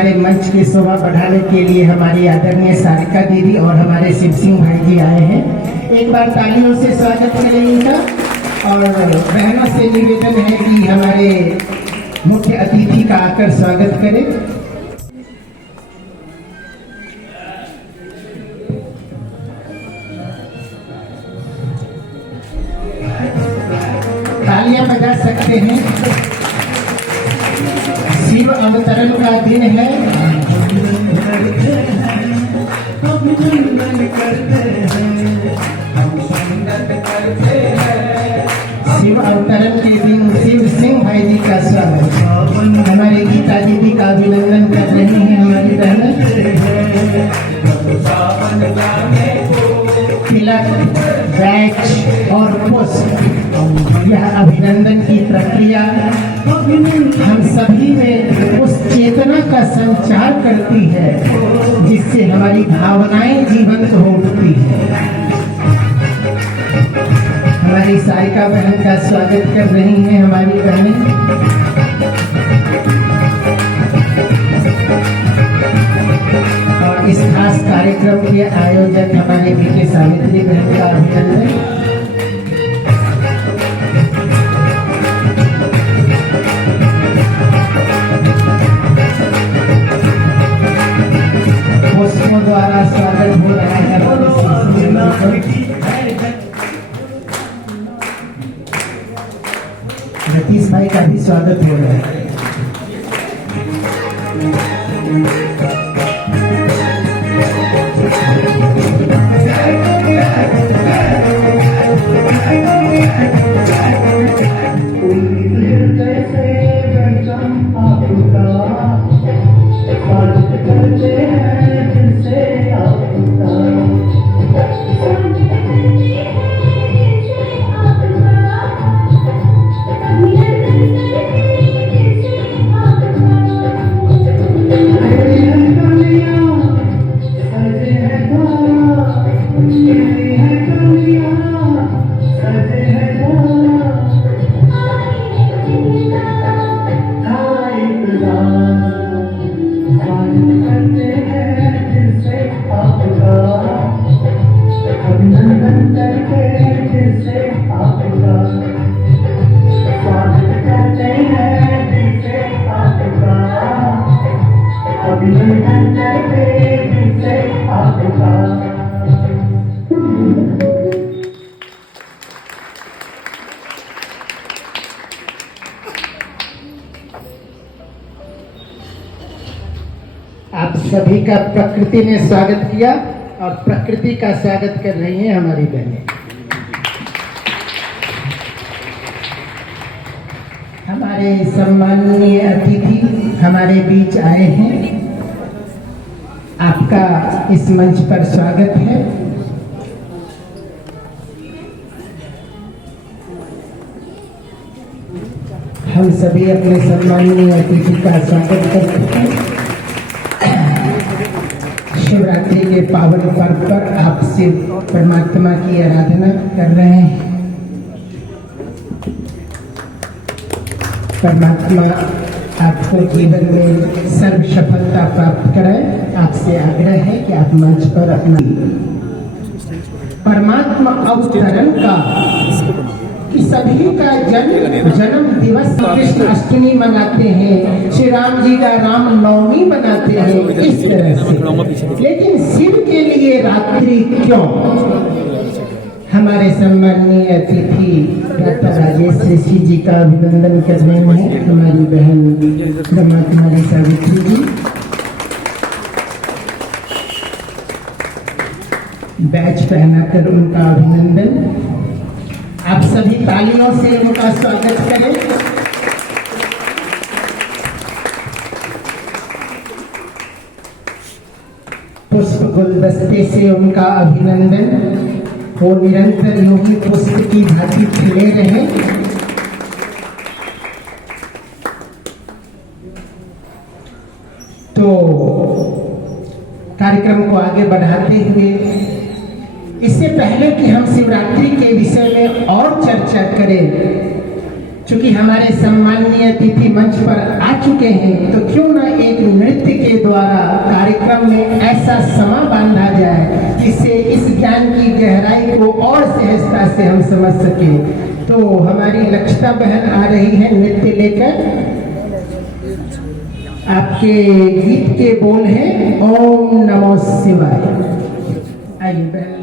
हमारे मंच की शोभा बढ़ाने के लिए हमारी आदरणीय सारिका दीदी और हमारे शिव सिंह भाई जी आए हैं। एक बार तालियों से स्वागत करें इनका। और बहनों से निवेदन है कि हमारे मुख्य अतिथि का आकर स्वागत करें। तालियां बजा सकते हैं। शिव अवतरण का दिन है। शिव अवतरण के दिन शिव सिंह भाई जी का स्वागत। हमारे गीता दीदी का अभिनंदन कर रही हैं हमारी बहन। तिलक, बैच और पुष्प, यह अभिनंदन की प्रक्रिया हम सभी में उस चेतना का संचार करती है जिससे हमारी भावनाएं जीवंत हो उठती है। हमारी सारिका बहन का स्वागत कर रही हैं हमारी बहनें। और इस खास कार्यक्रम के आयोजक हमारे बीके सावित्री बहन का अभिनंदन। पुष्पों द्वारा स्वागत हो रहा है। रतीश भाई का भी स्वागत हो रहा है। आप सभी का प्रकृति ने स्वागत किया और प्रकृति का स्वागत कर रही हैं हमारी बहनें। हमारे सम्माननीय अतिथि हमारे बीच आए हैं। आपका इस मंच पर स्वागत है। हम सभी अपने सम्माननीय अतिथि का स्वागत करते हैं। शिवरात्रि के पावन पर्व पर आप शिव परमात्मा की आराधना कर रहे हैं। परमात्मा आपको जीवन में सर्व सफलता प्राप्त कराए। आपसे आग्रह है कि आप मंच पर अपना परमात्मा अवतरण का कि सभी का जन्म दिवस कृष्ण अष्टमी मनाते हैं, श्री राम जी का राम नवमी मनाते हैं, इस तरह से। लेकिन शिव के लिए रात्रि क्यों? हमारे सम्माननीय अतिथि डॉक्टर राजेश ऋषि जी का अभिनंदन कर रहे हैं हमारी बहन ब्रह्मा कुमारी सावित्री जी। बैच पहनाकर उनका अभिनंदन। आप सभी तालियों से उनका स्वागत करें। पुष्प गुलदस्ते से उनका अभिनंदन। वो निरंतर योगी पुष्प की भांति खिले रहे। तो कार्यक्रम को आगे बढ़ाते हुए इससे पहले कि हम शिवरात्रि के विषय में और चर्चा करें, चूंकि हमारे सम्माननीय अतिथि मंच पर आ चुके हैं, तो क्यों ना एक नृत्य के द्वारा कार्यक्रम में ऐसा समा बांधा जाए जिससे इस ज्ञान की गहराई को और सहजता से हम समझ सके। तो हमारी लक्षिता बहन आ रही है नृत्य लेकर। आपके गीत के बोल हैं ओम नमो शिवाय। आइए बहन।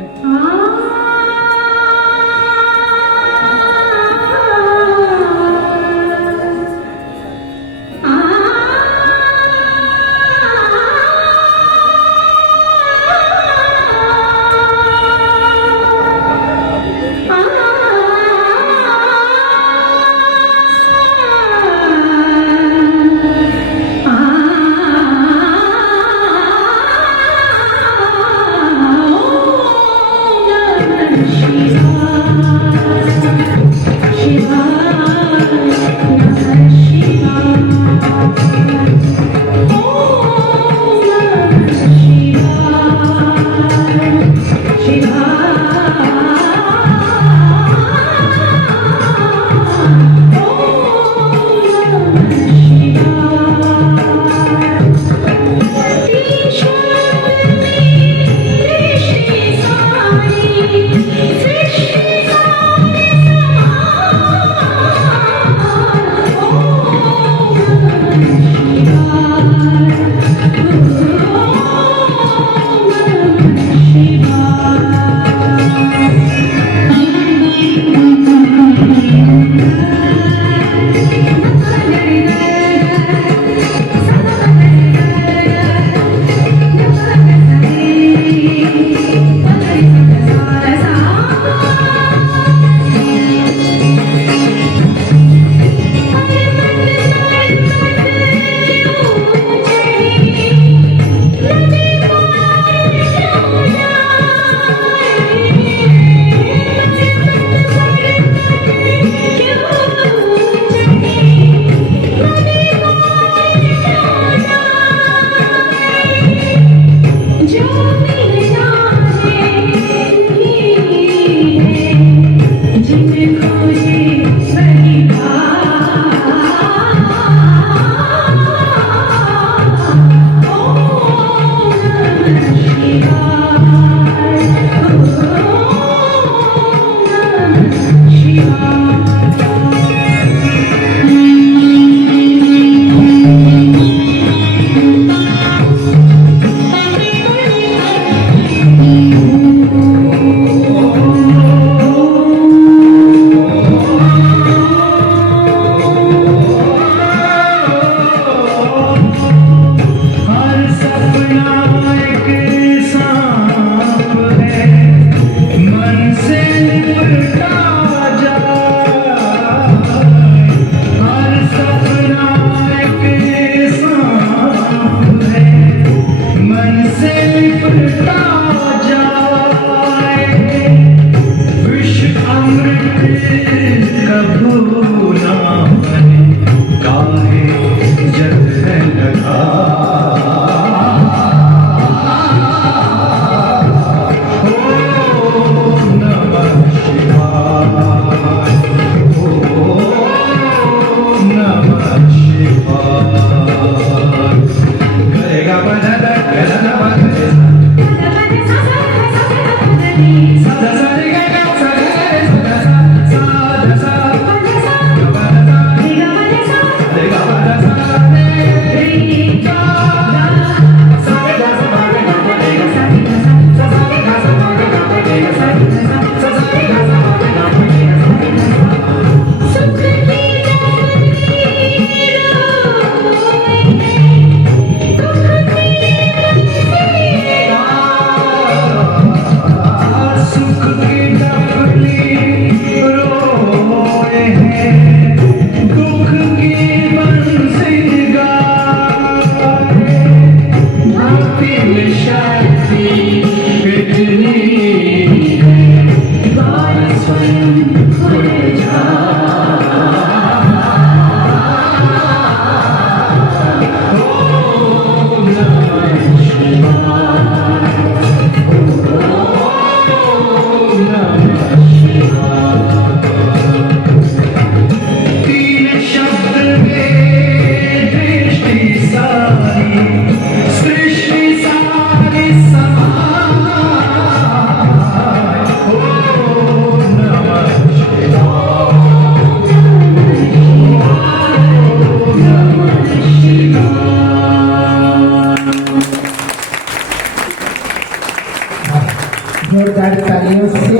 जोरदार तालियों से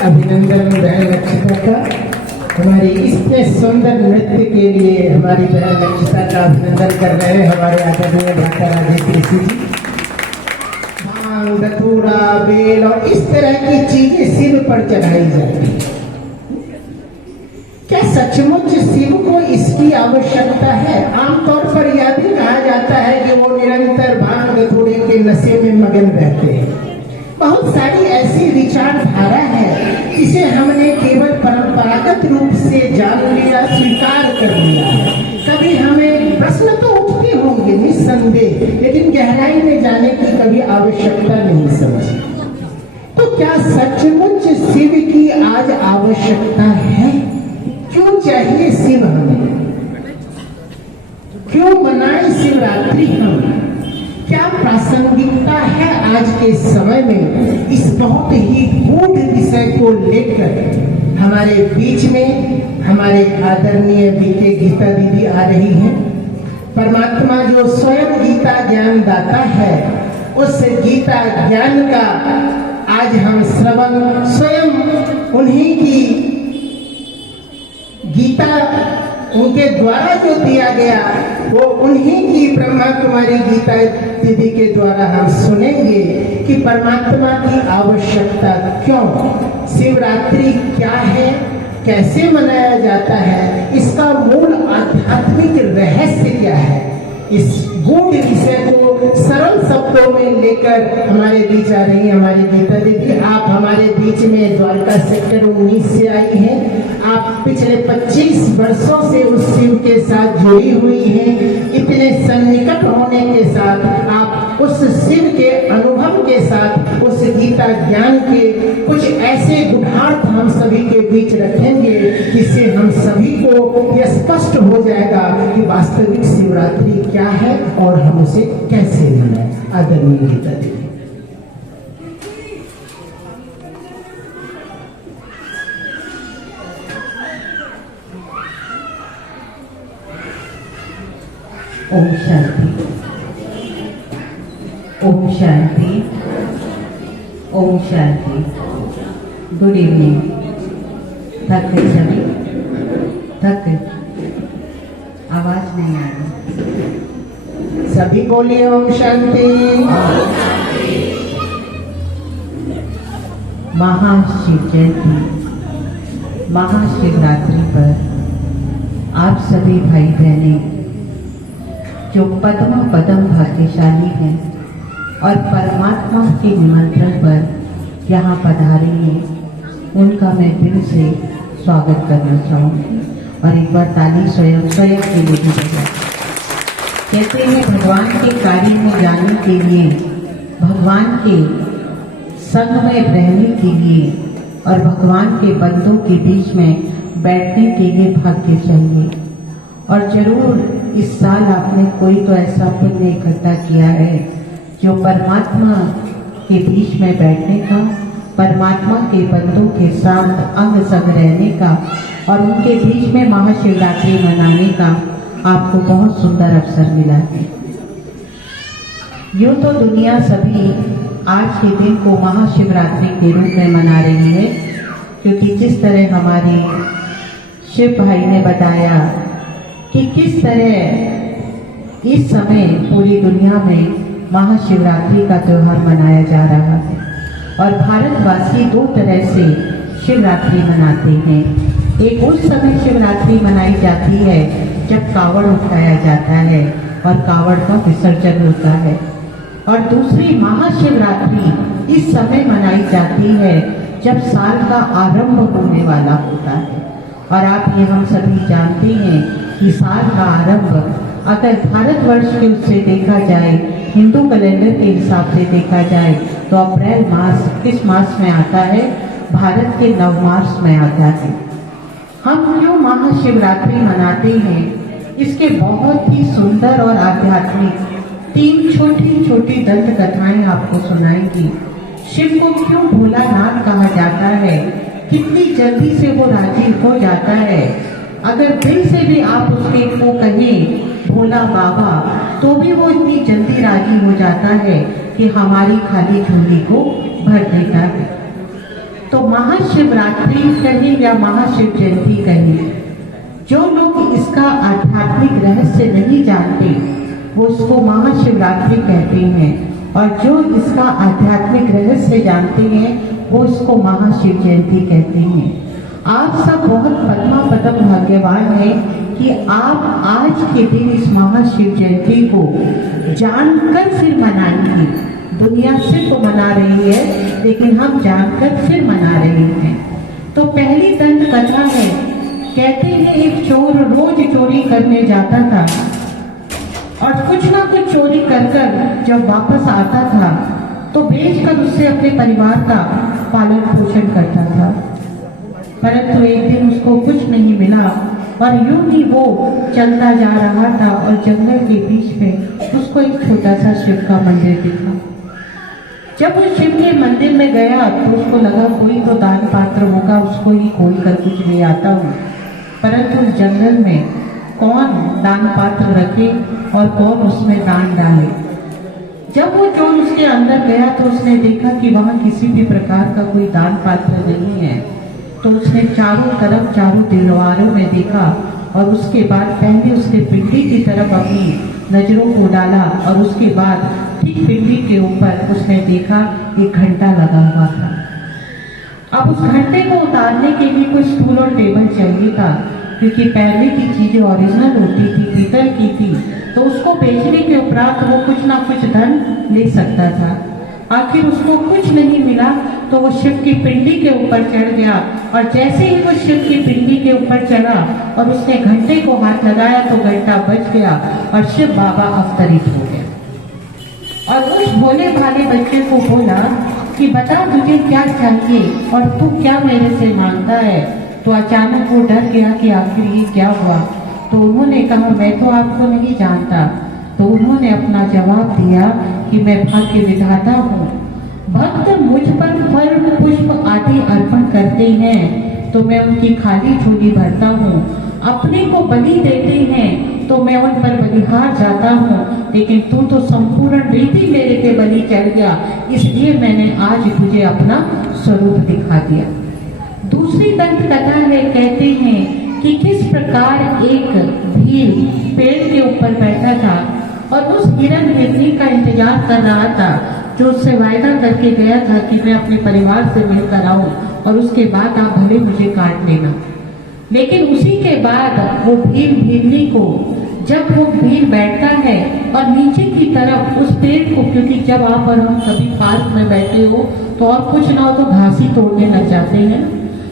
अभिनंदन बहन लक्षिता का। हमारी इतने सुंदर नृत्य के लिए हमारी बहन लक्षिता का अभिनंदन कर रहे हैं हमारे आदरणीय भ्राता राजेश ऋषि जी। भांग, धतूरा, बेल और इस तरह की चीजें शिव पर चढ़ाई जाती। क्या सचमुच शिव को इसकी आवश्यकता है? आमतौर पर यह भी कहा जाता है कि वो निरंतर भांग धतूरे के नशे में मगन रहते हैं। बहुत सारी ऐसी विचारधारा है जिसे हमने केवल परंपरागत रूप से जान लिया, स्वीकार कर लिया है। कभी हमें प्रश्न तो उठते होंगे निस्संदेह, लेकिन गहराई में जाने की कभी आवश्यकता नहीं समझी। तो क्या सचमुच शिव की आज आवश्यकता है? क्यों चाहिए शिव हमें? क्यों मनाए शिवरात्रि हम? क्या प्रासंगिकता है आज के समय में? इस बहुत ही गूढ़ विषय को लेकर हमारे बीच में हमारे आदरणीय बीके गीता दीदी आ रही हैं। परमात्मा जो स्वयं गीता ज्ञान दाता है, उस गीता ज्ञान का आज हम श्रवण स्वयं उन्हीं की गीता उनके द्वारा जो दिया गया वो उन्हीं की ब्रह्मा कुमारी गीता दीदी के द्वारा हम सुनेंगे कि परमात्मा की आवश्यकता क्यों, शिवरात्रि क्या है, कैसे मनाया जाता है, इसका मूल आध्यात्मिक रहस्य क्या है। इस गूढ़ विषय को सरल शब्दों में लेकर हमारे बीच आ रही है हमारी गीता दीदी। आप हमारे बीच में द्वारका सेक्टर 19 से आई हैं। आप पिछले 25 वर्षों से उस शिव के साथ जुड़ी हुई हैं। इतने सन्निकट होने के साथ आप उस शिव के अनुभव के साथ उस गीता ज्ञान के कुछ ऐसे गुणार्थ हम सभी के बीच रखेंगे जिससे हम सभी को यह स्पष्ट हो जाएगा कि वास्तविक शिवरात्रि क्या है और हम उसे कैसे मनाएं। आदरणीय गीता दीदी। ओम शांति, ओम शांति, ओम शांति। Good evening. थक गए सभी? थक गए? आवाज नहीं आ रही। सभी बोलिए ओम शांति। महाशिव जयंती, महाशिवरात्रि पर आप सभी भाई बहनें जो पद्म भाग्यशाली हैं और परमात्मा के निमंत्रण पर यहाँ पधारे हैं, उनका मैं दिल से स्वागत करना चाहूँगी। और एक बार ताली स्वयं के लिए भी बजाएं। कहते हैं भगवान के कार्य में जाने के लिए, भगवान के संग में रहने के लिए और भगवान के बंदों के बीच में बैठने के लिए भाग्य चाहिए। और जरूर इस साल आपने कोई तो ऐसा पुण्य इकट्ठा किया है जो परमात्मा के बीच में बैठने का, परमात्मा के बंदों के साथ अंग संग रहने का और उनके बीच में महाशिवरात्रि मनाने का आपको बहुत सुंदर अवसर मिला है। यूँ तो दुनिया सभी आज के दिन को महाशिवरात्रि के रूप में मना रही है, क्योंकि जिस तरह हमारे शिव भाई ने बताया कि किस तरह इस समय पूरी दुनिया में महाशिवरात्रि का त्यौहार मनाया जा रहा है। और भारतवासी दो तरह से शिवरात्रि मनाते हैं। एक उस समय शिवरात्रि मनाई जाती है जब कावड़ उठाया जाता है और कावड़ का विसर्जन होता है, और दूसरी महाशिवरात्रि इस समय मनाई जाती है जब साल का आरंभ होने वाला होता है। और आप ये हम सभी जानते हैं कि साल का आरंभ अगर भारतवर्ष के उससे देखा जाए, हिंदू कैलेंडर के हिसाब से देखा जाए तो अप्रैल मास किस मास में आता है? भारत के नवमास में आता है। हम क्यों महाशिवरात्रि मनाते हैं? इसके बहुत ही सुंदर और आध्यात्मिक 3 छोटी छोटी दंत कथाएं आपको सुनाएंगी। शिव को क्यों भोलानाथ कहा जाता है? कितनी जल्दी से वो राजी हो जाता है। अगर दिल से भी आप उसके को कहें भोला बाबा, तो भी वो इतनी जल्दी राजी हो जाता है। कि हमारी खाली झोली को भर देता है। तो महाशिवरात्रि कहें या महाशिव जयंती कहें, जो लोग इसका आध्यात्मिक रहस्य नहीं जानते वो इसको महाशिवरात्रि कहते हैं, और जो इसका आध्यात्मिक रहस्य जानते हैं वो इसको महाशिव जयंती कहते हैं। आप सब बहुत पद्मा पदम भाग्यवान हैं कि आप आज के दिन इस महाशिव जयंती को जानकर फिर मनाएंगे। दुनिया सिर्फ मना रही है लेकिन हम जानकर फिर मना रहे हैं। तो पहली दंत कथा है, कहते हैं एक चोर रोज चोरी करने जाता था और कुछ ना कुछ चोरी कर कर जब वापस आता था तो बेचकर उससे अपने परिवार का पालन पोषण करता था। परंतु एक दिन उसको कुछ नहीं मिला और यूं ही वो चलता जा रहा था और जंगल के बीच में उसको एक छोटा सा शिव का मंदिर दिखा। जब वो शिव के मंदिर में गया तो उसको लगा कोई तो दान पात्र होगा, उसको ही खोल कर कुछ ले आता हूँ। परंतु उस जंगल में कौन दान पात्र रखे और कौन उसमें दान डाले। जब वो चोर उसके अंदर गया तो उसने देखा कि वहां किसी भी प्रकार का कोई दान पात्र नहीं है। तो उसने चारों तरफ चारों दीवारों में देखा और उसके बाद पहले उसने पिंडी की तरफ अपनी नजरों को डाला और उसके बाद ठीक पिंडी के ऊपर उसने देखा एक घंटा लगा हुआ था। अब उस घंटे को उतारने के लिए कोई स्टूल और टेबल चाहिए था, क्योंकि पहले की चीजें ओरिजिनल होती थी, पीतल की थी, तो उसको बेचने के उपरांत वो कुछ ना कुछ धन ले सकता था। आखिर उसको कुछ नहीं मिला तो वो शिव की पिंडी के ऊपर चढ़ गया और जैसे ही वो शिव की पिंडी के ऊपर चढ़ा और उसने घंटे को हाथ लगाया तो घंटा बज गया और शिव बाबा अवतरित हो गया। और उस भोले भाले बच्चे को बोला कि बता तुझे क्या चाहिए और तू क्या मेरे से मांगता है। तो अचानक वो डर गया कि आखिर ये क्या हुआ। तो उन्होंने कहा मैं तो आपको नहीं जानता। तो उन्होंने अपना जवाब दिया कि मैं भाग्य विधाता हूँ। भक्त मुझ पर फल पुष्प आदि अर्पण करते हैं तो मैं उनकी खाली झोली भरता हूँ। अपने को बलि देते हैं तो मैं उन पर बलिहार जाता हूँ, लेकिन तू तो संपूर्ण रीति मेरे पे बलि चढ़ गया, इसलिए मैंने आज तुझे अपना स्वरूप दिखा दिया। दूसरी दंत कथा में कहते हैं कि किस प्रकार एक भील पेड़ के ऊपर बैठा था और उस हिरन हिरनी का इंतजार कर रहा था, जो उससे वायदा करके गया था कि मैं अपने परिवार से मिलकर आऊं और उसके बाद आप भले मुझे काट लेना। लेकिन उसी के बाद वो भील भीलनी को जब वो भील बैठता है और नीचे की तरफ उस पेड़ को, क्योंकि जब आप और हम कभी पार्क में बैठे हो तो और कुछ ना हो तो घासी तोड़ने लग जाते हैं,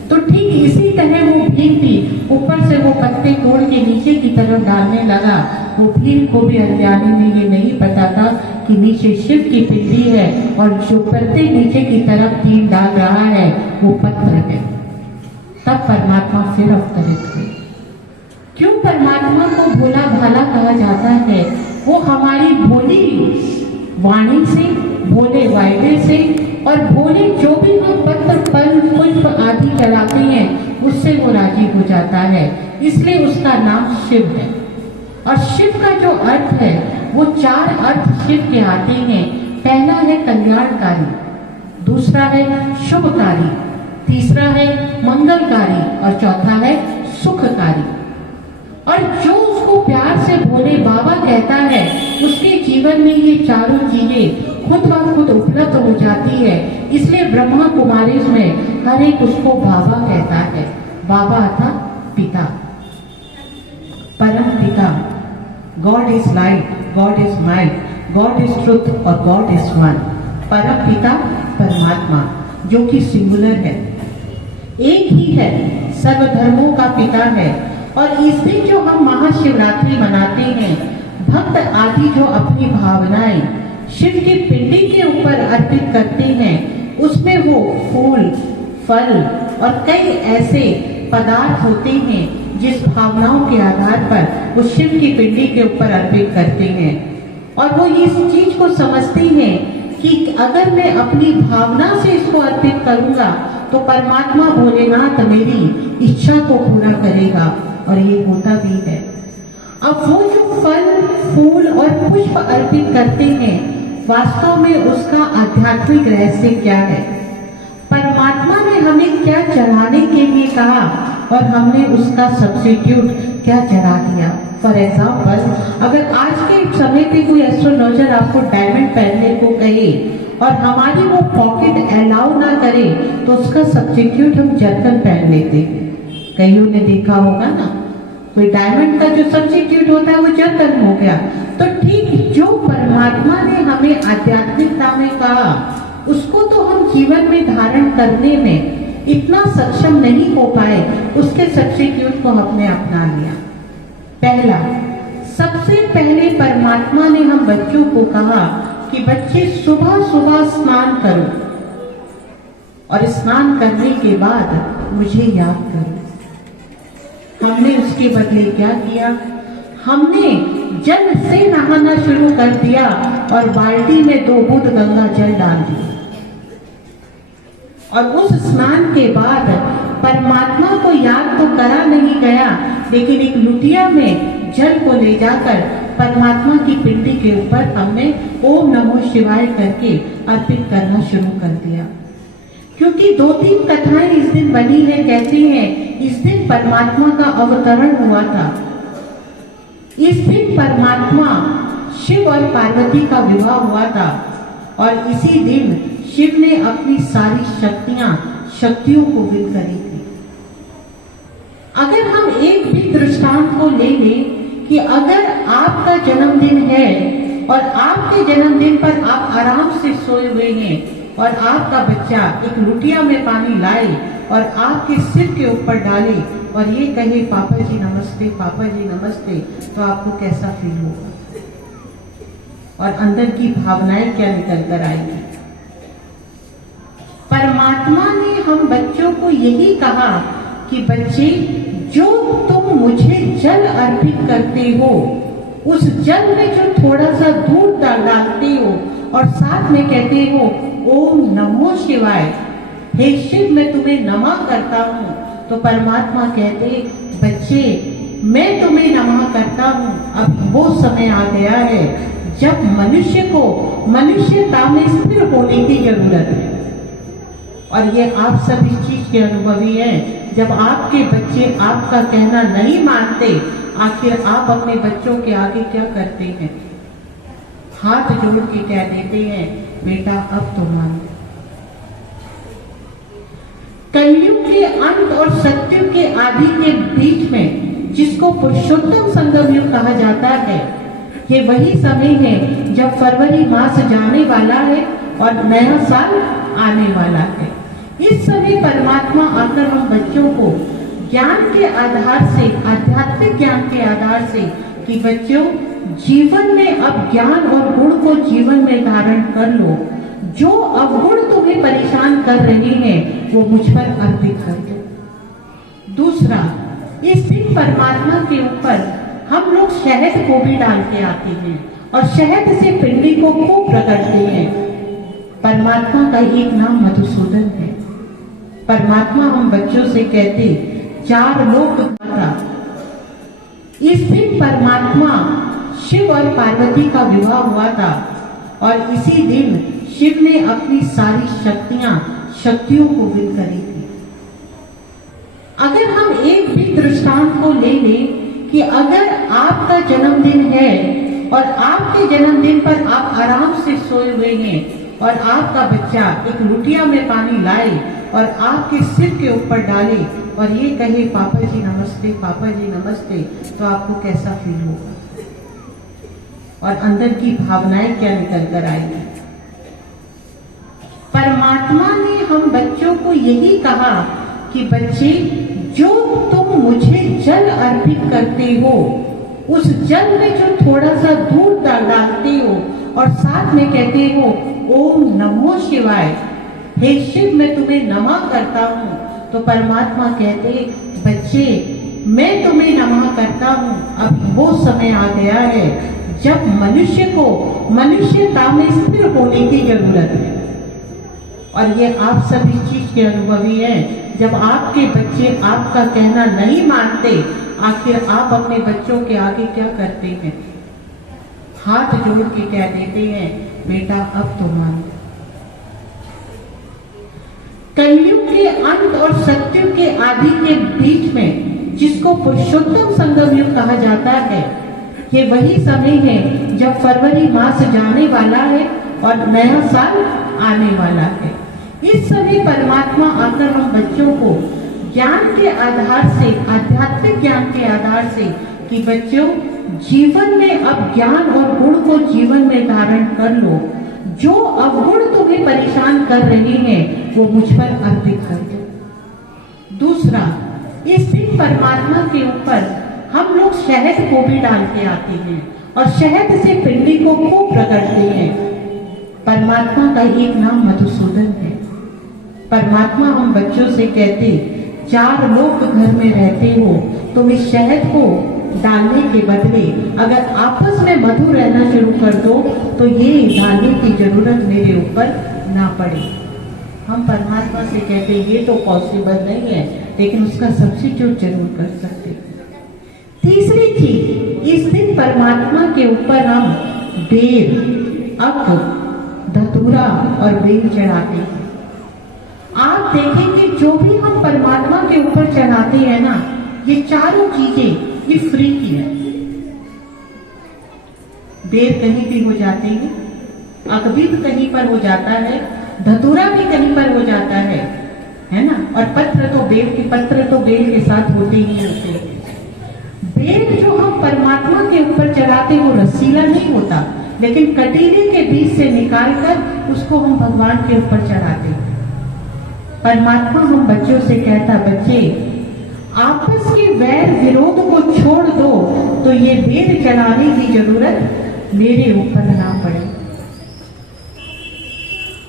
तो ठीक इसी तरह वो भील भी ऊपर से वो पत्ते तोड़ के नीचे की तरफ डालने लगा। वो भील को भी अज्ञानी में ये नहीं पता था कि नीचे शिव की पिंडी है और जो पत्ते नीचे की तरफ तीन डाल रहा है वो पत्थर है। तब परमात्मा फिर अवतरित हुए। क्यों परमात्मा को भोला भाला कहा जाता है? वो हमारी भोली वाणी से, भोले वायदे से और भोले जो भी हम पत्र फल पुष्प आदि चढ़ाते हैं उससे वो राजी हो जाता है, इसलिए उसका नाम शिव है। और शिव का जो अर्थ है वो चार अर्थ शिव के आते हैं। पहला है कल्याणकारी, दूसरा है शुभकारी, तीसरा है मंगलकारी और चौथा है सुखकारी। और जो उसको प्यार से भोले बाबा कहता है उसके जीवन में ये चारों चीजें खुद ब खुद उपलब्ध हो जाती है। इसलिए ब्रह्मा कुमारी में हर एक उसको बाबा कहता है। बाबा अर्थात पिता, परम पिता। God is light, God is might, God is truth और गॉड इज वन। परम पिता परमात्मा जो कि सिंगुलर है, एक ही है, सर्वधर्मों का पिता है। और इस दिन जो हम महाशिवरात्रि मनाते हैं, भक्त आदि जो अपनी भावनाएं शिव की पिंडी के ऊपर अर्पित करते हैं, उसमें वो फूल, फल और कई ऐसे पदार्थ होते हैं जिस भावनाओं के आधार पर वो शिव की पिंडी के ऊपर अर्पित करते हैं। और वो इस चीज को समझते हैं कि अगर मैं अपनी भावना से इसको अर्पित करूंगा तो परमात्मा भोलेनाथ मेरी इच्छा को पूरा करेगा, और ये होता भी है। अब वो जो फल, फूल और पुष्प अर्पित करते हैं वास्तव में उसका आध्यात्मिक रहस्य क्या है, परमात्मा ने हमें क्या चढ़ाने के लिए कहा और हमने उसका सब्स्टिट्यूट क्या चढ़ा दिया। फॉर एग्जाम्पल, अगर आज के समय पे कोई एस्ट्रोलॉजर आपको डायमंड पहनने को कहे और हमारी वो पॉकेट अलाउ ना करे तो उसका सब्स्टिट्यूट हम जर्कन पहन लेते। कईयों ने देखा होगा ना, कोई डायमंड का जो सब्स्टिट्यूट होता है वो जर्कन हो गया। तो ठीक जो परमात्मा ने हमें आध्यात्मिकता में कहा उसको तो हम जीवन में धारण करने में इतना सक्षम नहीं हो पाए, उसके सब्स्टिट्यूट को हमने अपना लिया। पहला, सबसे पहले परमात्मा ने हम बच्चों को कहा कि बच्चे सुबह सुबह स्नान करो और स्नान करने के बाद मुझे याद करो। हमने उसके बदले क्या किया, हमने जल से नहाना शुरू कर दिया और बाल्टी में 2 बूंद गंगा जल डाल दिया और उस स्नान के बाद परमात्मा को याद तो करा नहीं गया, लेकिन एक लुटिया में जल को ले जाकर परमात्मा की पिंडी के ऊपर हमने ओम नमो शिवाय करके अर्पित करना शुरू कर दिया। क्योंकि 2-3 कथाएं इस दिन बनी है, कहती हैं इस दिन परमात्मा का अवतरण हुआ था। इस दिन परमात्मा शिव और पार्वती का विवाह हुआ था और इसी दिन शिव ने अपनी सारी शक्तियों को विद करी थी। अगर हम एक भी दृष्टांत को ले लें कि अगर आपका जन्मदिन है और आपके जन्मदिन पर आप आराम से सोए हुए हैं और आपका बच्चा एक लुटिया में पानी लाए और आपके सिर के ऊपर डाले और ये कहे पापा जी नमस्ते, पापा जी नमस्ते, तो आपको कैसा फील होगा और अंदर की भावनाएं क्या निकल कर आएगी। परमात्मा ने हम बच्चों को यही कहा कि बच्चे, जो तुम मुझे जल अर्पित करते हो, उस जल में जो थोड़ा सा दूध डालते हो और साथ में कहते हो ओम नमो शिवाय, हे शिव मैं तुम्हें नमः करता हूँ, तो परमात्मा कहते बच्चे मैं तुम्हें नमः करता हूँ। अब वो समय आ गया है जब मनुष्य को मनुष्यता में स्थिर होने की जरूरत है और ये आप सब इस चीज के अनुभवी हैं। जब आपके बच्चे आपका कहना नहीं मानते, आखिर आप अपने बच्चों के आगे क्या करते हैं? हाथ जोड़ के कह देते हैं बेटा अब तो मान। कलयुग के अंत और सत्युग के आदि के बीच में जिसको पुरुषोत्तम संगम युग कहा जाता है, ये वही समय है जब फरवरी मास जाने वाला है और नया साल आने वाला है। इस समय परमात्मा आकर हम बच्चों को ज्ञान के आधार से, आध्यात्मिक ज्ञान के आधार से, कि बच्चों जीवन में अब ज्ञान और गुण को जीवन में धारण कर लो। जो अवगुण तुम्हें परेशान कर रहे हैं वो मुझ पर अर्पित कर दो। दूसरा, इस दिन परमात्मा के ऊपर हम लोग शहद को भी डाल के आते हैं और शहद से पिंडी को खूब रगड़ते हैं। परमात्मा का एक नाम मधुसूदन है। परमात्मा हम बच्चों से कहते 4 लोक था। इस दिन परमात्मा शिव और पार्वती का विवाह हुआ था और इसी दिन शिव ने अपनी सारी शक्तियों को विद करी थी। अगर हम एक भी दृष्टांत को ले लें कि अगर आपका जन्मदिन है और आपके जन्मदिन पर आप आराम से सोए हुए हैं और आपका बच्चा एक लुटिया में पानी लाए और आपके सिर के ऊपर डाले और ये कहे पापा जी नमस्ते, पापा जी नमस्ते, तो आपको कैसा फील होगा और अंदर की भावनाएं क्या निकल कर आएगी। परमात्मा ने हम बच्चों को यही कहा कि बच्चे, जो तुम मुझे जल अर्पित करते हो, उस जल में जो थोड़ा सा दूध डालते हो और साथ में कहते हो ओम नमो शिवाय, हे शिव मैं तुम्हें नमः करता हूँ, तो परमात्मा कहते बच्चे मैं तुम्हें नमः करता हूँ। अब वो समय आ गया है जब मनुष्य को मनुष्यता में स्थिर होने की जरूरत है और ये आप सब इस चीज के अनुभवी हैं। जब आपके बच्चे आपका कहना नहीं मानते, आखिर आप अपने बच्चों के आगे क्या करते हैं? हाथ जोड़ के कह देते हैं बेटा अब तो मान। कलयुग के अंत और सत्युग के आदि के बीच में जिसको पुरुषोत्तम संगम युग कहा जाता है, ये वही समय है जब फरवरी मास जाने वाला है और नया साल आने वाला है। इस समय परमात्मा आकर हम बच्चों को ज्ञान के आधार से, आध्यात्मिक ज्ञान के आधार से, कि बच्चों जीवन में अब ज्ञान और गुण को जीवन में धारण कर लो। जो अवगुण तुम्हें परेशान कर रहे हैं वो मुझ पर अर्पित कर दो। दूसरा, इस दिन परमात्मा के ऊपर हम लोग शहद को भी डाल के आते हैं और शहद से पिंडी को खूब रगड़ते हैं। परमात्मा का एक नाम मधुसूदन है। परमात्मा हम बच्चों से कहते, 4 लोग घर में रहते हो, तुम इस शहद को डालने के बदले अगर आपस में मधु रहना शुरू कर दो तो ये डालने की जरूरत मेरे ऊपर ना पड़े। हम परमात्मा से कहते ये तो पॉसिबल नहीं है, लेकिन उसका सब्स्टिट्यूट जरूर कर सकते हैं। तीसरी चीज, इस दिन परमात्मा के ऊपर हम बेल, अक, धतूरा और बेल चढ़ाते हैं। आप देखेंगे जो भी हम परमात्मा के ऊपर चढ़ाते हैं ना, ये चारों चीजें ये फ्री की है। बेल कहीं भी हो जाती है, अक भी कहीं पर हो जाता है, धतूरा भी कहीं पर हो जाता है ना, और पत्र तो बेल के पत्र तो बेल के साथ होते ही होते हैं। बेल जो हम परमात्मा के ऊपर चढ़ाते वो रसीला नहीं होता, लेकिन कटीले के बीच से निकालकर उसको हम भगवान के ऊपर चढ़ाते हैं। परमात्मा हम बच्चों से कहता, बच्चे आपस के वैर विरोध को छोड़ दो तो ये बेल चढ़ाने की जरूरत मेरे ऊपर ना पड़े।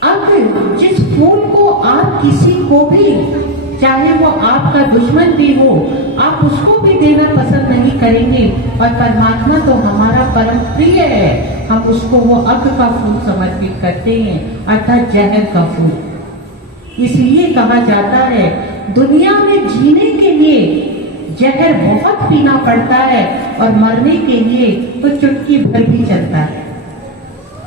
अब जिस फूल को आप किसी को भी, चाहे वो आपका दुश्मन भी हो, आप उसको भी देना पसंद नहीं करेंगे, और परमात्मा तो हमारा परम प्रिय है, हम उसको वो अक का फूल समर्पित करते हैं, अर्थात जहर का फूल। इसलिए कहा जाता है दुनिया में जीने के लिए जहर बहुत पीना पड़ता है और मरने के लिए तो चुटकी भर भी चलता है।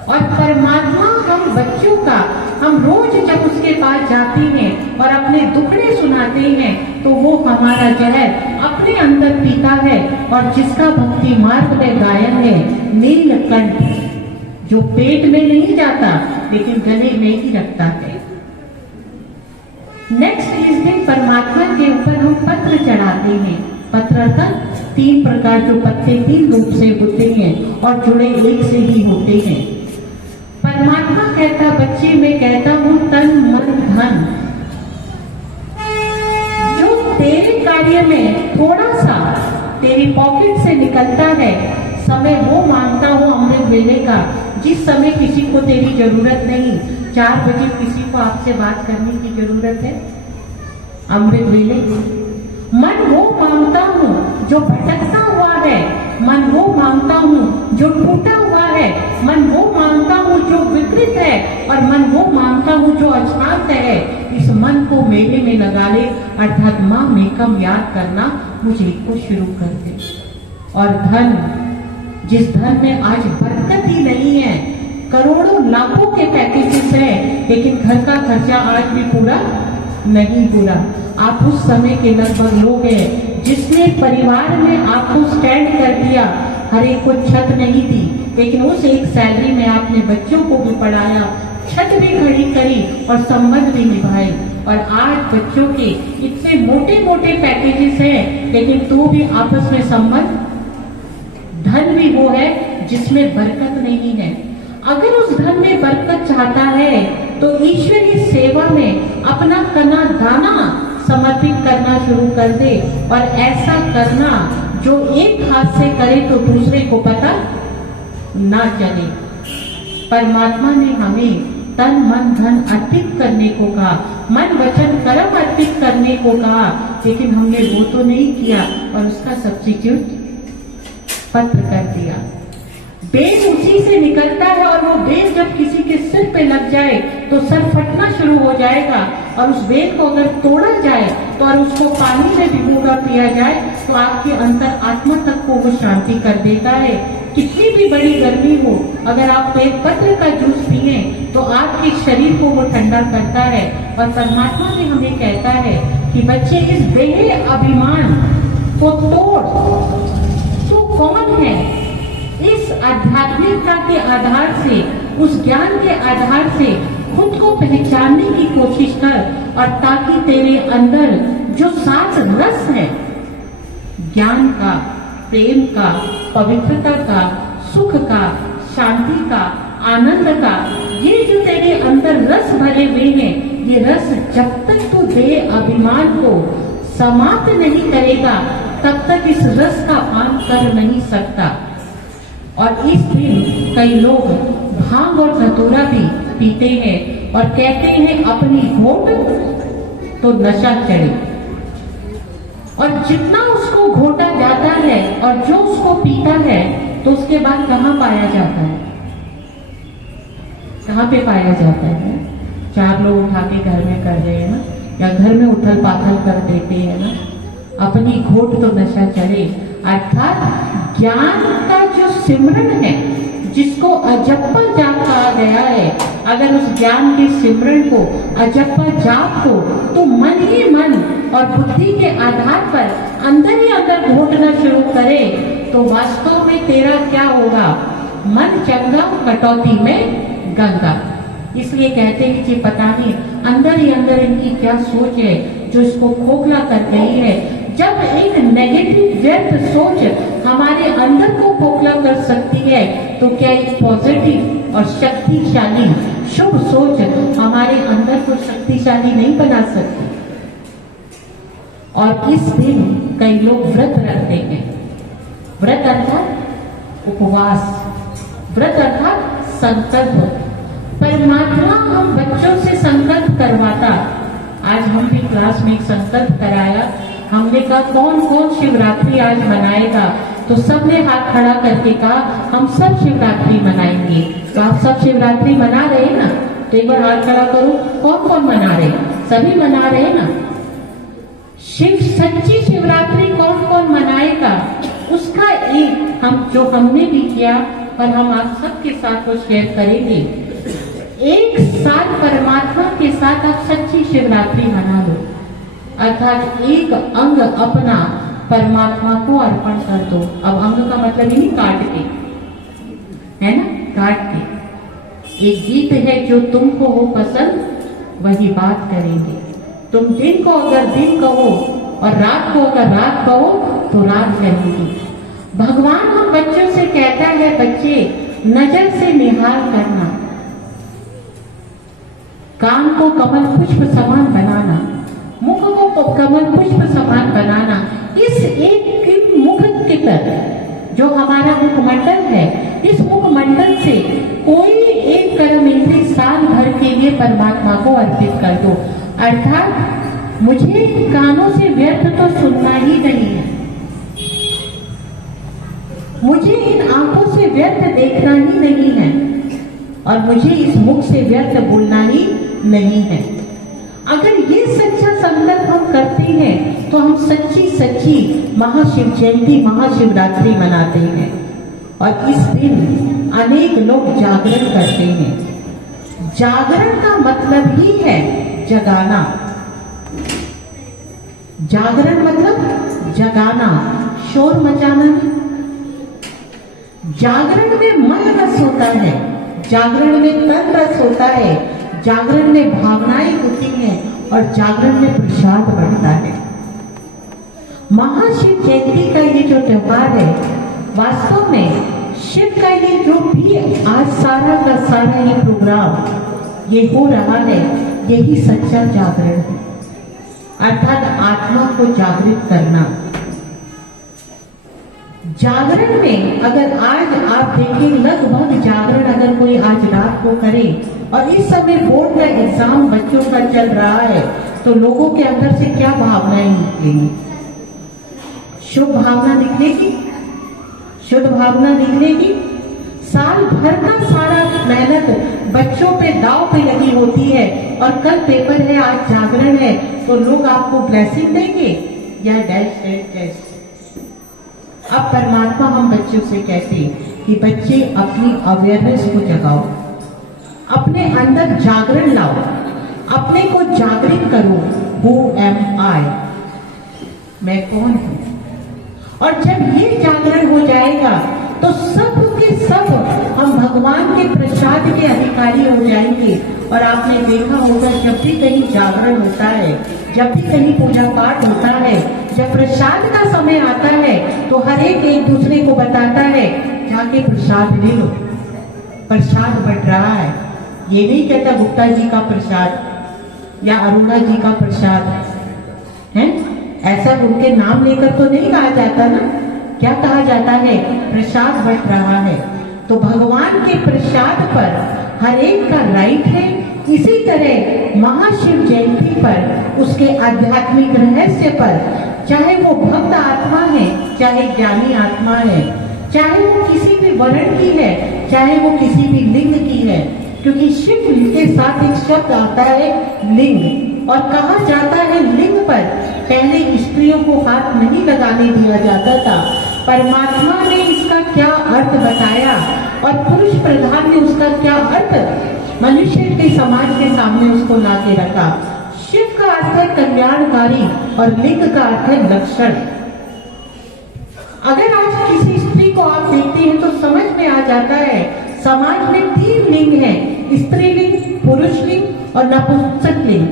और परमात्मा हम बच्चों का, हम रोज जब उसके पास जाते हैं और अपने दुखड़े सुनाते हैं तो वो हमारा जहर अपने अंदर पीता है, और जिसका भक्ति मार्ग में गायन है नीलकंठ, जो पेट में नहीं जाता लेकिन गले में ही रखता है। नेक्स्ट, इस दिन परमात्मा के ऊपर हम पत्र चढ़ाते हैं। पत्र का 3 प्रकार जो पत्ते 3 रूप से होते हैं और जुड़े एक से ही होते हैं। परमात्मा कहता, बच्चे मैं कहता हूं तन मन धन, जो तेरे कार्य में थोड़ा सा तेरी पॉकेट से निकलता है, समय वो मांगता हूं अमृत वेले का, जिस समय किसी को तेरी जरूरत नहीं, 4 बजे किसी को आपसे बात करने की जरूरत है, अमृत वेले। मन वो मांगता हूँ जो भटकता हुआ है, मन वो मांगता हूँ जो टूटा हुआ है, मन वो मांगता हूँ जो विकृत है, और मन वो मांगता हूँ जो अशांत है। इस मन को मेले में लगा ले, अर्थात माँ मेकम याद करना मुझे को शुरू कर दे। और धन, जिस धन में आज बरकत ही नहीं है, करोड़ों लाखों के पैकेजेस हैं, लेकिन घर का खर्चा आज भी पूरा नहीं पूरा। आप उस समय के लगभग लोग हैं जिसने परिवार में आपको स्टैंड कर दिया, हर एक को छत नहीं थी, लेकिन उस एक सैलरी में आपने बच्चों को भी पढ़ाया, छत भी खड़ी करी और संबंध भी निभाए। और आज बच्चों के इतने मोटे मोटे पैकेजेस हैं, लेकिन तो भी आपस में संबंध, धन भी वो है जिसमें बरकत नहीं है। अगर उस धन में बरकत चाहता है तो ईश्वरीय सेवा में अपना कना दाना समर्पित करना शुरू कर दे, और ऐसा करना जो एक हाथ से करे तो दूसरे को पता ना चले। परमात्मा ने हमें तन मन धन अर्पित करने को कहा, मन वचन कर्म अर्पित करने को कहा, लेकिन हमने वो तो नहीं किया और उसका सब्स्टिट्यूट पत्र कर दिया। बेल उसी से निकलता है, और वो बेल जब किसी के सिर पे लग जाए तो सर फटना शुरू हो जाएगा, और उस बेल को अगर तोड़ा जाए तो और उसको पानी में भिगोकर पिया जाए तो आपके अंतर आत्मा तक को वो शांति कर देता है। कितनी भी बड़ी गर्मी हो, अगर आप बेलपत्र का जूस पिए तो आपके शरीर को वो ठंडा करता है। और परमात्मा भी हमें कहता है कि बच्चे इस देह अभिमान को तोड़। तू कौन है? इस आध्यात्मिकता के आधार से, उस ज्ञान के आधार से खुद को पहचानने की कोशिश कर, और ताकि तेरे अंदर जो 7 रस है, ज्ञान का, प्रेम का, पवित्रता का, सुख का, शांति का, आनंद का, ये जो तेरे अंदर रस भरे हुए हैं, ये रस जब तक तू देह अभिमान को समाप्त नहीं करेगा तब तक इस रस का पान कर नहीं सकता। और इस दिन कई लोग भांग और धतूरा भी पीते हैं और कहते हैं अपनी घोट तो नशा चढ़े। और जितना उसको घोटा जाता है और जो उसको पीता है तो उसके बाद कहाँ पाया जाता है? कहाँ पे पाया जाता है? 4 लोग उठा के घर में कर रहे हैं ना, या घर में उथल पाथल कर देते हैं ना, अपनी घोट तो नशा चढ़े। अर्थात ज्ञान का जो सिमरन है, जिसको अजप्पा जाप कहा गया है, अगर उस ज्ञान के सिमरन को, अजप्पा जाप को तो मन ही मन और बुद्धि के आधार पर अंदर ही अंदर घोटना शुरू करे तो वास्तव में तेरा क्या होगा? मन चंगा, कटौती में गंगा। इसलिए कहते हैं कि पता नहीं अंदर ही अंदर इनकी क्या सोच है जो इसको खोखला कर गई है। जब एक नेगेटिव व्यर्थ सोच हमारे अंदर को खोखला कर सकती है तो क्या एक पॉजिटिव और शक्तिशाली शुभ सोच हमारे अंदर को शक्तिशाली नहीं बना सकती? और इस दिन कई लोग व्रत रखते हैं। व्रत अर्थात उपवास, व्रत अर्थात संकल्प। परमात्मा हम बच्चों से संकल्प करवाता। आज हम भी क्लास में एक संकल्प कराया। हमने कहा कौन कौन शिवरात्रि आज मनाएगा, तो सबने हाथ खड़ा करके कहा हम सब शिवरात्रि मनाएंगे। तो आप सब शिवरात्रि मना रहे हैं ना? तो एक बार हाथ खड़ा करो, कौन कौन मना रहे? सभी मना रहे हैं ना? शिव सच्ची शिवरात्रि कौन कौन मनाएगा, उसका एक हमने भी किया और हम आप सबके साथ वो शेयर करेंगे। एक साथ परमात्मा के साथ आप सच्ची शिवरात्रि मना लो, अर्थात एक अंग अपना परमात्मा को अर्पण कर दो। अब अंग का मतलब ही नहीं काट के, है ना, काट के। एक गीत है जो तुमको हो पसंद वही बात करेंगे। तुम दिन को अगर दिन कहो और रात को अगर रात कहो तो रात कहेंगे। भगवान हम बच्चों से कहता है बच्चे नजर से निहार करना, कान को कमल पुष्प समान बनाना, मुख को कमल पुष्प समान बनाना। इस एक मुख की तरह जो हमारा मुखमंडल है, इस मुखमंडल से कोई एक कर्म इंद्रिय साल भर के लिए परमात्मा को अर्पित कर दो। अर्थात मुझे कानों से व्यर्थ तो सुनना ही नहीं है, मुझे इन आंखों से व्यर्थ देखना ही नहीं है, और मुझे इस मुख से व्यर्थ बोलना ही नहीं है। अगर ये सच्चा संकल्प हम करते हैं तो हम सच्ची सच्ची महाशिव जयंती, महाशिवरात्रि मनाते हैं। और इस दिन अनेक लोग जागरण करते हैं। जागरण का मतलब ही है जगाना। जागरण मतलब जगाना, शोर मचाना। जागरण में मन रस होता है, जागरण में तन रस होता है, जागरण में भावनाएं होती हैं और जागरण में प्रसाद बढ़ता है। महाशिव जयंती का ये जो त्योहार है, वास्तव में शिव का ये जो भी आज सारा का सारा ये प्रोग्राम ये हो रहा है, यही सच्चा जागरण है, अर्थात आत्मा को जागृत करना। जागरण में अगर आज आप देखें, लगभग जागरण अगर कोई आज रात को करे और इस समय बोर्ड का एग्जाम बच्चों का चल रहा है, तो लोगों के अंदर से क्या भावनाएं निकलेंगी? शुभ भावना निकलेगी, शुद्ध भावना निकलेगी। साल भर का सारा मेहनत बच्चों पे दाव पे लगी होती है और कल पेपर है, आज जागरण है, तो लोग आपको ब्लेसिंग देंगे या डैश डैश डैश। अब परमात्मा हम बच्चों से कहते कि बच्चे अपनी अवेयरनेस को जगाओ, अपने अंदर जागरण लाओ, अपने को जागृत करो। Who am I? मैं कौन हूं? और जब ये जागरण हो जाएगा तो सब के सब हम भगवान के प्रसाद के अधिकारी हो जाएंगे। और आपने देखा होगा जब भी कहीं जागरण होता है, जब भी कहीं पूजा पाठ होता है, जब प्रसाद का समय आता है तो हर एक दूसरे को बताता है जाके प्रसाद ले लो, प्रसाद बट रहा है। ये नहीं कहता गुप्ता जी का प्रसाद या अरुणा जी का प्रसाद है, ऐसा उनके नाम लेकर तो नहीं कहा जाता ना। क्या कहा जाता है? प्रसाद बट रहा है। तो भगवान के प्रसाद पर हर एक का राइट है। इसी तरह महाशिव जयंती पर उसके आध्यात्मिक रहस्य पर, चाहे वो भक्त आत्मा है, चाहे ज्ञानी आत्मा है, चाहे वो किसी भी वर्ण की है, चाहे वो किसी भी लिंग की है, क्योंकि शिव के साथ एक शब्द आता है लिंग। और कहा जाता है लिंग पर पहले स्त्रियों को हाथ नहीं लगाने दिया जाता था। परमात्मा ने इसका क्या अर्थ बताया और पुरुष प्रधान ने उसका क्या अर्थ मनुष्य के समाज के सामने उसको ला के रखा। शिव का अर्थ है कल्याणकारी और लिंग का अर्थ है लक्षण। अगर आज किसी स्त्री को आप देखते हैं तो समझ में आ जाता है समाज में 3 लिंग है, स्त्रीलिंग, पुरुष लिंग और नपुंसक लिंग।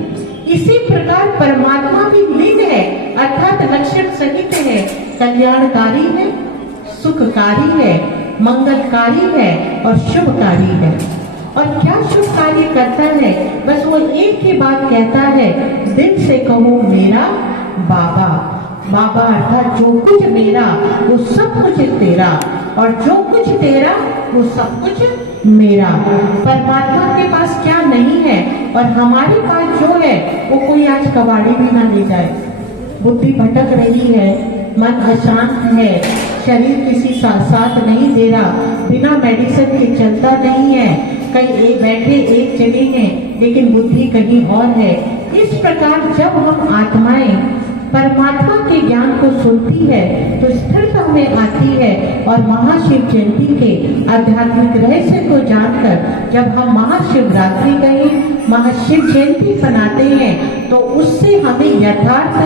इसी प्रकार परमात्मा भी लिंग है, अर्थात लक्षण सहित है, कल्याणकारी है, सुखकारी है, मंगलकारी है और शुभकारी है। और क्या शुभ कार्य करता है? बस वो एक ही बात कहता है, दिल से कहो मेरा बाबा। बाबा अर्थात जो कुछ मेरा वो सब कुछ तेरा, और जो कुछ तेरा वो सब कुछ मेरा। परमात्मा के पास क्या नहीं है और हमारे पास जो है वो कोई आज कबाड़ी भी ना ले जाए। बुद्धि भटक रही है, मन अशांत है, शरीर किसी साथ नहीं दे रहा, बिना मेडिसिन के चलता नहीं है, कहीं बैठे एक जगह हैं लेकिन बुद्धि कहीं और है। इस प्रकार जब हम आत्माएं परमात्मा के ज्ञान को सुनती है तो स्थिरता में आती है। और महाशिव जयंती के आध्यात्मिक रहस्य को जानकर जब हम महाशिवरात्रि कहीं महाशिव जयंती मनाते हैं तो उससे हमें यथार्थ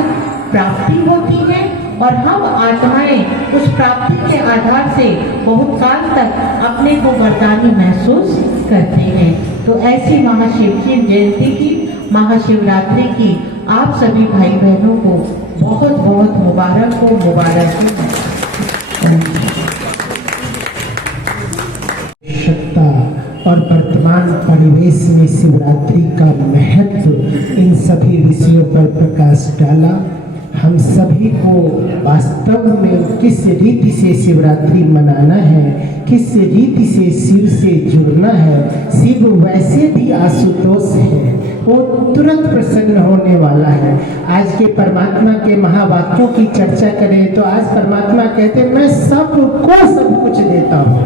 प्राप्ति होती है और हम आत्माएं उस प्राप्ति के आधार से बहुत काल तक अपने को वरदानी महसूस करते हैं। तो ऐसी महाशिव जयंती की, महाशिवरात्रि की आप सभी भाई बहनों को बहुत बहुत मुबारक हो, मुबारक हो। आवश्यकता और वर्तमान परिवेश में शिवरात्रि का महत्व इन सभी विषयों पर प्रकाश डाला। हम सभी को वास्तव में किस रीति से शिवरात्रि मनाना है, किस रीति से शिव से जुड़ना है। शिव वैसे भी आशुतोष है, वो तुरंत प्रसन्न होने वाला है। आज के परमात्मा के महावाक्यों की चर्चा करें तो आज परमात्मा कहते हैं मैं सबको सब कुछ देता हूँ,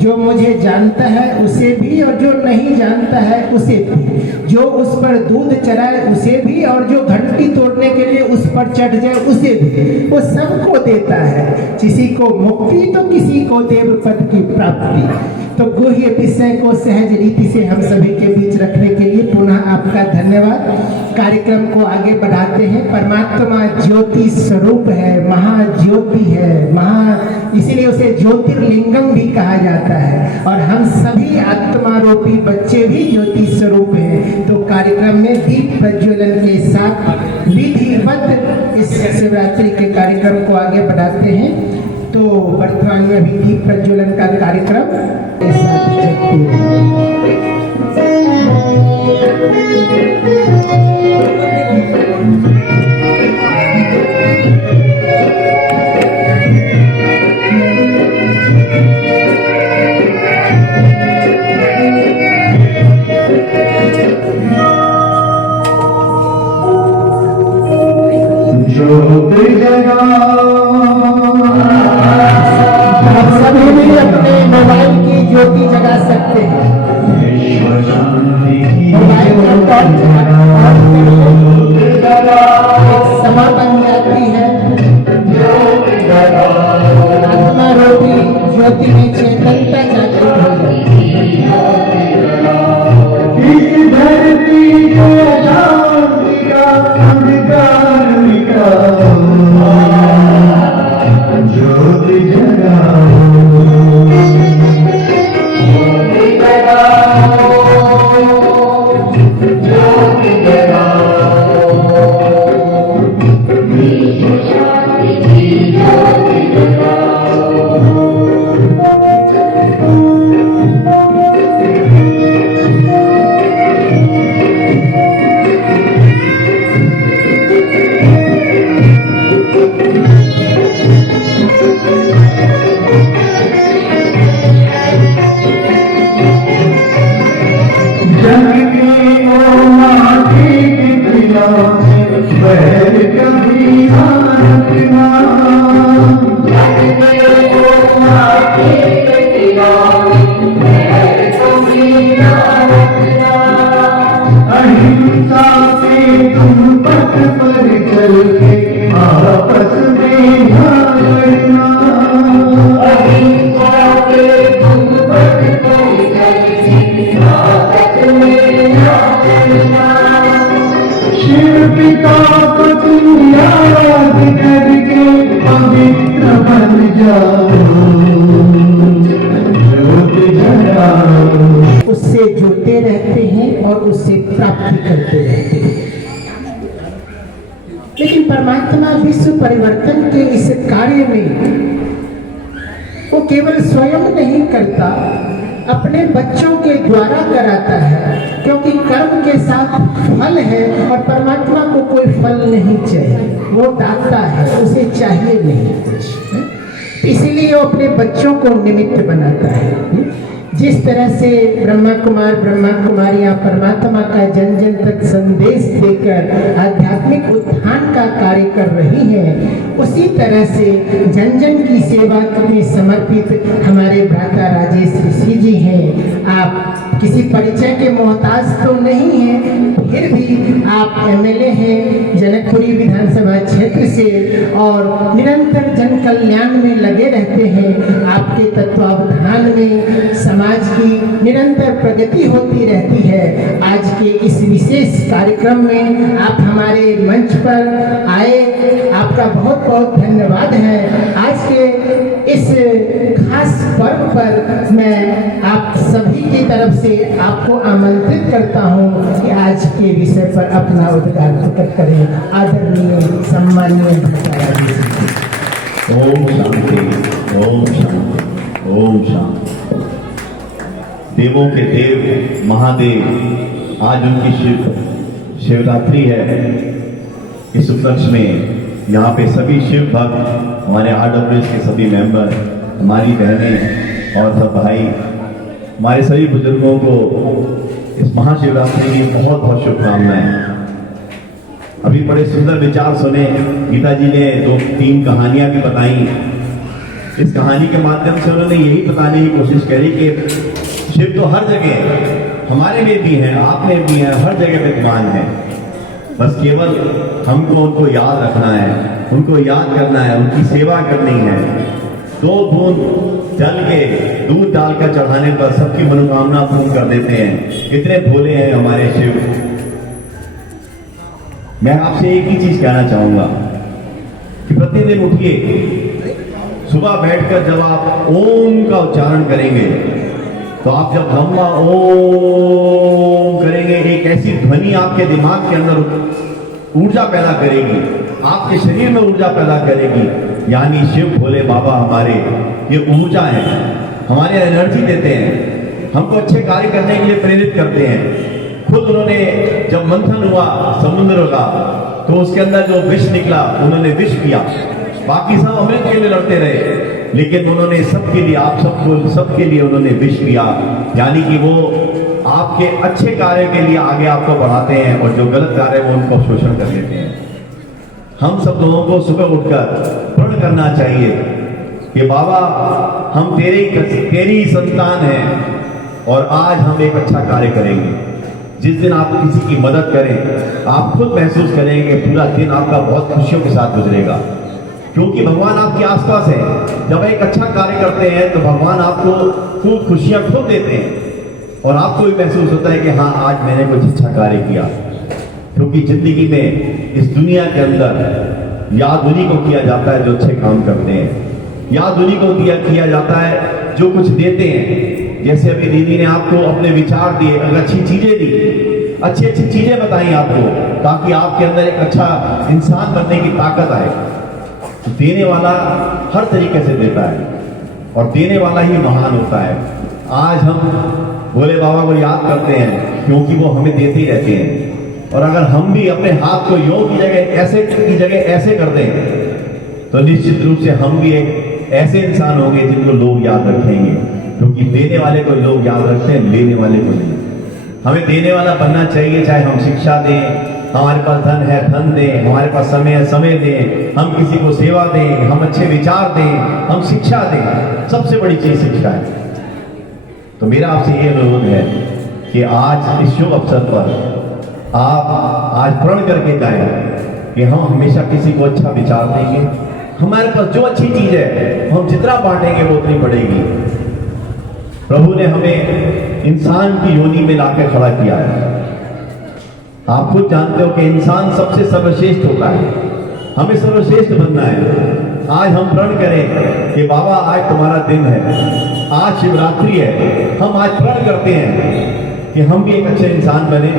जो मुझे जानता है उसे भी और जो नहीं जानता है उसे भी, जो उस पर दूध चराए उसे भी और जो घंटी तोड़ने के लिए उस पर चढ़ जाए उसे भी, वो सबको देता है। किसी को मुक्ति तो किसी को देव पद की प्राप्ति। तो गुह्य विषय को सहज रीति से हम सभी के बीच रखने के लिए पुनः आपका धन्यवाद। कार्यक्रम को आगे बढ़ाते हैं। परमात्मा ज्योति स्वरूप है, महाज्योति है, इसीलिए उसे ज्योतिर्लिंगम भी कहा जाता है और हम सभी आत्मा रूपी बच्चे भी ज्योति स्वरूप हैं। तो कार्यक्रम में दीप प्रज्वलन के साथ विधिवत इस शिवरात्रि के कार्यक्रम को आगे बढ़ाते हैं। तो वर्तमान में अभी दीप प्रज्वलन का कार्यक्रम के साथ चलती है। सभी भी अपने मोबाइल की ज्योति जगा सकते हैं। मोबाइल का समा बन जाती है। आत्मा रूपी ज्योति में चेतन तुम पथ पर चल के आपस में ना लड़ना। अभी जाके तुम पथ पर चल के आपस में ना लड़ना। शिव पिता को तुम याद करके पवित्र बन जाओ, ज्योत जलाओ। उससे जुड़ते रहते हैं और उससे प्राप्ति करते रहते हैं। लेकिन परमात्मा विश्व परिवर्तन के इस कार्य में वो केवल स्वयं नहीं करता, अपने बच्चों के द्वारा कराता है, क्योंकि कर्म के साथ फल है और परमात्मा को कोई फल नहीं चाहिए, वो दाता है, उसे चाहिए नहीं कुछ, इसीलिए वो अपने बच्चों को निमित्त बनाता है। जिस तरह से ब्रह्मा कुमार ब्रह्मा कुमारियां परमात्मा का जन जन तक संदेश देकर आध्यात्मिक उत्थान का कार्य कर रही हैं, उसी तरह से जन जन की सेवा में समर्पित हमारे भ्राता राजेश ऋषि जी हैं। आप किसी परिचय के मोहताज तो नहीं हैं, फिर भी आप एमएलए हैं जनकपुरी विधानसभा क्षेत्र से और निरंतर जन कल्याण में लगे रहते हैं। आपके तत्वावधान में समाज की निरंतर प्रगति होती रहती है। आज के इस विशेष कार्यक्रम में आप हमारे मंच पर आए, आपका बहुत बहुत धन्यवाद है। आज के इस खास पर्व पर मैं आप सभी की तरफ से आपको आमंत्रित करता हूं कि आज के विषय पर अपना उद्गार प्रकट करें। आदरणीय सम्मानीय ओम शांति, ओम शांति, ओम शांति। देवों के देव महादेव, आज उनकी शिवरात्रि है। इस उपलक्ष्य में यहाँ पे सभी शिव भक्त, हमारे RWS के सभी मेंबर, हमारी बहनें और सब भाई, हमारे सभी बुजुर्गों को इस महाशिवरात्रि की बहुत बहुत शुभकामनाएं। अभी बड़े सुंदर विचार सुने, गीता जी ने 2-3 कहानियां भी बताई। इस कहानी के माध्यम से उन्होंने यही बताने की कोशिश करी कि शिव तो हर जगह, हमारे में भी है, आप में भी है, हर जगह विद्यमान है। बस केवल हमको उनको याद रखना है, उनको याद करना है, उनकी सेवा करनी है। 2 बूंद जल के दूध डालकर चढ़ाने पर सबकी मनोकामना पूर्ण कर देते हैं। इतने भोले हैं हमारे शिव। मैं आपसे एक ही चीज कहना चाहूंगा कि प्रतिदिन उठिए, सुबह बैठकर जब आप ओम का उच्चारण करेंगे तो आप जब लंबा ओम करेंगे, एक ऐसी ध्वनि आपके दिमाग के अंदर ऊर्जा पैदा करेगी, आपके शरीर में ऊर्जा पैदा करेगी। यानी शिव भोले बाबा हमारे ये ऊर्जा है, हमारे एनर्जी देते हैं, हमको अच्छे कार्य करने के लिए प्रेरित करते हैं। खुद उन्होंने जब मंथन हुआ समुद्र का, तो उसके अंदर जो विष निकला, उन्होंने विष पिया, बाकी सब अमृत के लिए लड़ते रहे, लेकिन उन्होंने सबके लिए, आप सबको, सबके लिए उन्होंने विष पिया। यानी कि वो आपके अच्छे कार्य के लिए आगे आपको बढ़ाते हैं और जो गलत कार्य है वो उनको शोषण कर लेते हैं। हम सब लोगों को सुबह उठकर प्रण करना चाहिए कि बाबा हम तेरी ही संतान हैं और आज हम एक अच्छा कार्य करेंगे। जिस दिन आप किसी की मदद करें, आप खुद महसूस करेंगे पूरा दिन आपका बहुत खुशियों के साथ गुजरेगा, क्योंकि भगवान आपके आसपास है। जब एक अच्छा कार्य करते हैं तो भगवान आपको खूब खुशियां खुद देते हैं और आपको भी महसूस होता है कि हाँ, आज मैंने कुछ अच्छा कार्य किया। क्योंकि जिंदगी में, इस दुनिया के अंदर याद उन्हीं को किया जाता है जो अच्छे काम करते हैं। याद उन्हीं को किया जाता है जो कुछ देते हैं। जैसे अभी दीदी ने आपको अपने विचार दिए, अच्छी चीजें दी, अच्छी अच्छी चीजें बताई आपको, ताकि आपके अंदर एक अच्छा इंसान बनने की ताकत आए। तो देने वाला हर तरीके से देता है और देने वाला ही महान होता है। आज हम भोले बाबा को याद करते हैं क्योंकि वो हमें देते ही रहते हैं। और अगर हम भी अपने हाथ को योग की जगह ऐसे कर दें तो निश्चित रूप से हम भी एक ऐसे इंसान होंगे जिनको लोग याद रखेंगे। क्योंकि देने वाले को लोग याद रखते हैं, लेने वाले को नहीं। हमें देने वाला बनना चाहिए, चाहे हम शिक्षा दें, हमारे पास धन है धन दें, हमारे पास समय है समय दें, हम किसी को सेवा दें, हम अच्छे विचार दें, हम शिक्षा दें। सबसे बड़ी चीज शिक्षा है। तो मेरा आपसे ये अनुरोध है कि आज इस शुभ अवसर पर आप आज प्रण करके जाए कि हम हमेशा किसी को अच्छा विचार देंगे। हमारे पास जो अच्छी चीज है हम जितना बांटेंगे वो उतनी बढ़ेगी। प्रभु ने हमें इंसान की योनि में लाकर खड़ा किया है। आप खुद जानते हो कि इंसान सबसे सर्वश्रेष्ठ होता है, हमें सर्वश्रेष्ठ बनना है। आज हम प्रण करें कि बाबा आज तुम्हारा दिन है, आज शिवरात्रि है। हम आज प्रण करते हैं कि हम भी एक अच्छे इंसान बने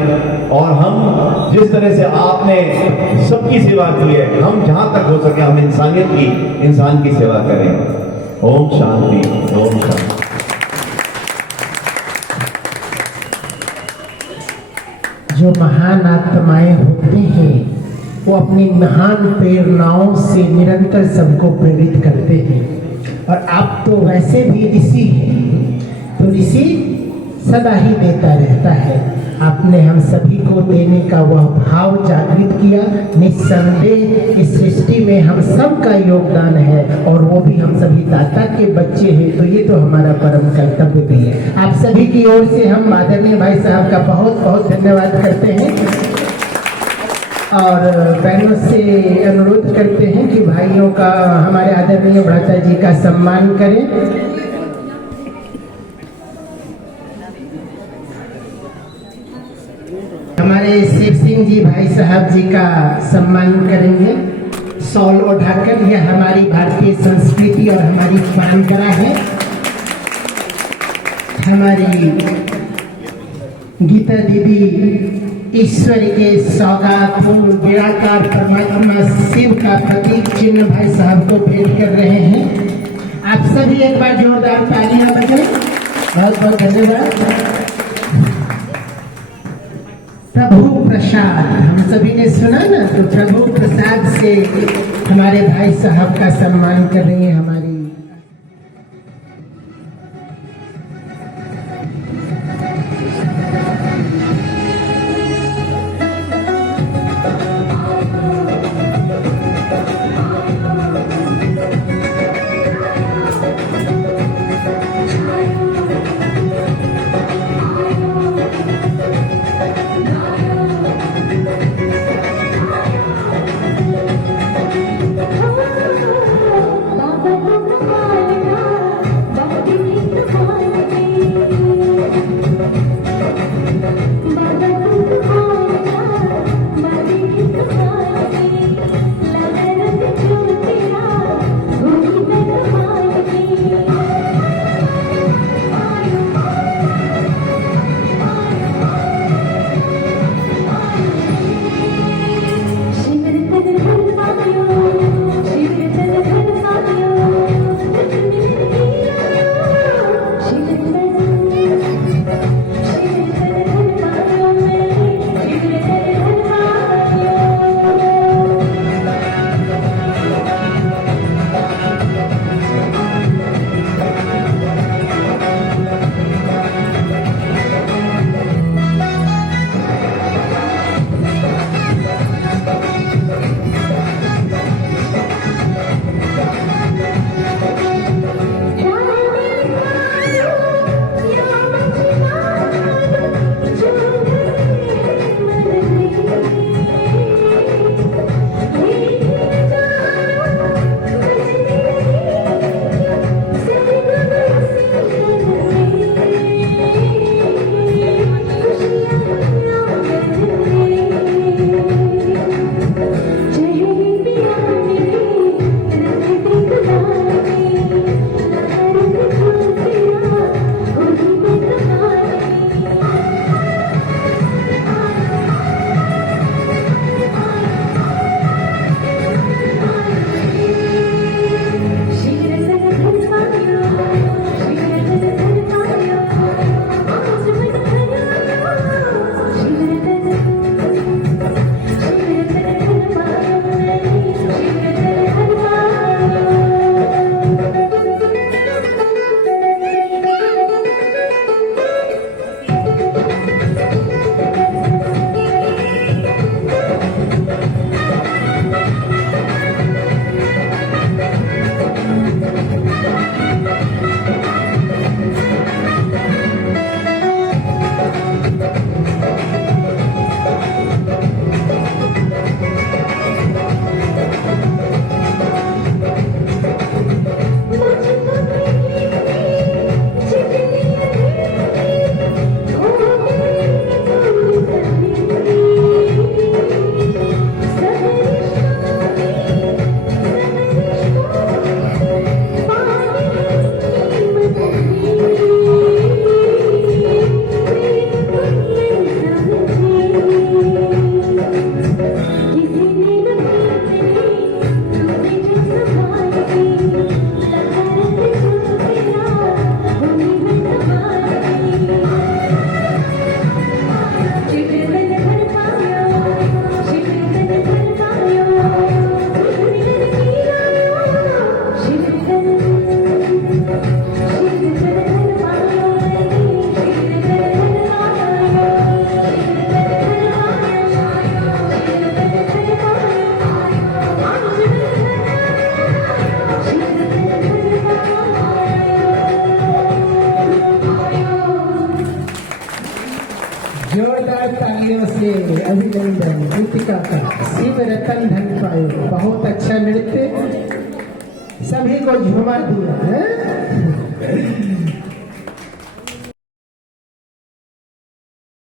और हम जिस तरह से आपने सबकी सेवा की है, हम जहां तक हो सके हम इंसान की सेवा करें। ओम शांति, ओम शांति। जो महान आत्माएं होते हैं वो अपनी महान प्रेरणाओं से निरंतर सबको प्रेरित करते हैं। और आप तो वैसे भी ऋषि हैं, तो ऋषि सदा ही देता रहता है। आपने हम सभी को देने का वह भाव जागृत किया। निस्संदेह इस सृष्टि में हम सब का योगदान है और वो भी हम सभी दाता के बच्चे हैं, तो ये तो हमारा परम कर्तव्य भी है। आप सभी की ओर से हम आदरणीय भाई साहब का बहुत बहुत धन्यवाद करते हैं और बहनों से अनुरोध करते हैं कि भाइयों का, हमारे आदरणीय भ्राता जी का सम्मान करें। हमारे शिव सिंह जी भाई साहब जी का सम्मान करेंगे शॉल उठाकर। यह हमारी भारतीय संस्कृति और हमारी परंपरा है। हमारी गीता दीदी ईश्वर के सौगात फूल निराकार परमात्मा शिव का प्रतीक चिन्ह भाई साहब को भेंट कर रहे हैं। आप सभी एक बार जोरदार तालियां बजाएं। बहुत बहुत धन्यवाद। प्रभु प्रसाद हम सभी ने सुना ना, तो प्रभु प्रसाद से हमारे भाई साहब का सम्मान कर रही है हमारी Baba जोरदार तालियों से अभिनंदन कृतिका का। शिव रतन धन पाए, बहुत अच्छा नृत्य, सभी को झुमा दिया है।